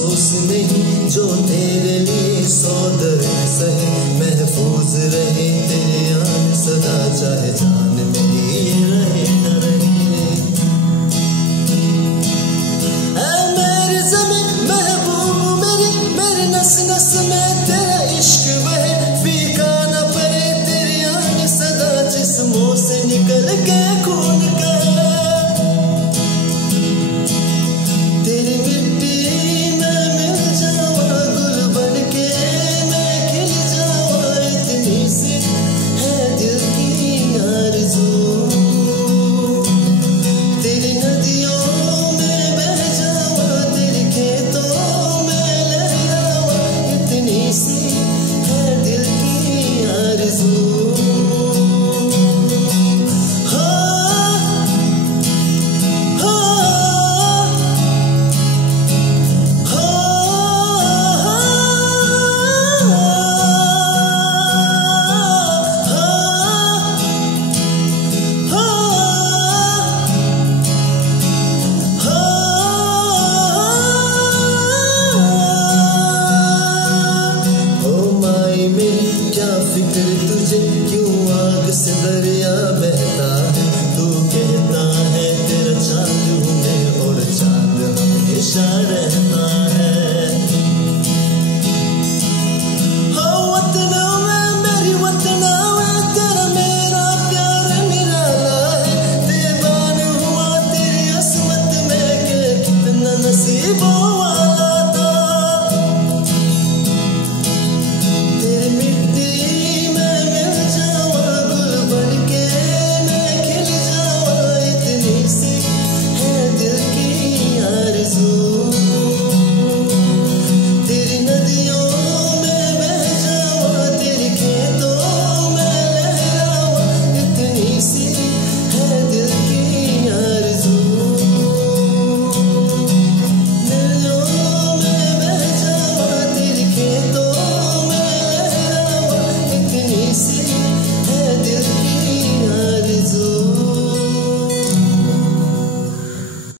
अफसोस नहीं जो तेरे लिए सौ दर्द सहे, महफूज रहे तेरे यार सदा, चाहे जान मेरी रहे न रहे। ऐ मेरी ज़मीं महबूब मेरी, मेरे नस नस में तेरा इश्क बहे, फीका न पड़े तेरी यार सदा, जिस्मों से निकल के खून का। तेरी मिट्टी में मिल जावा, गुल बन के मैं खिल जावा, इतनी सी है दिल की आरज़ू। तेरी नदियों में बह जावा, तेरे खेतों में लहरावा, इतनी सी है दिल की आरज़ू। क्या फिक्र तुझे, क्यों आग से दरिया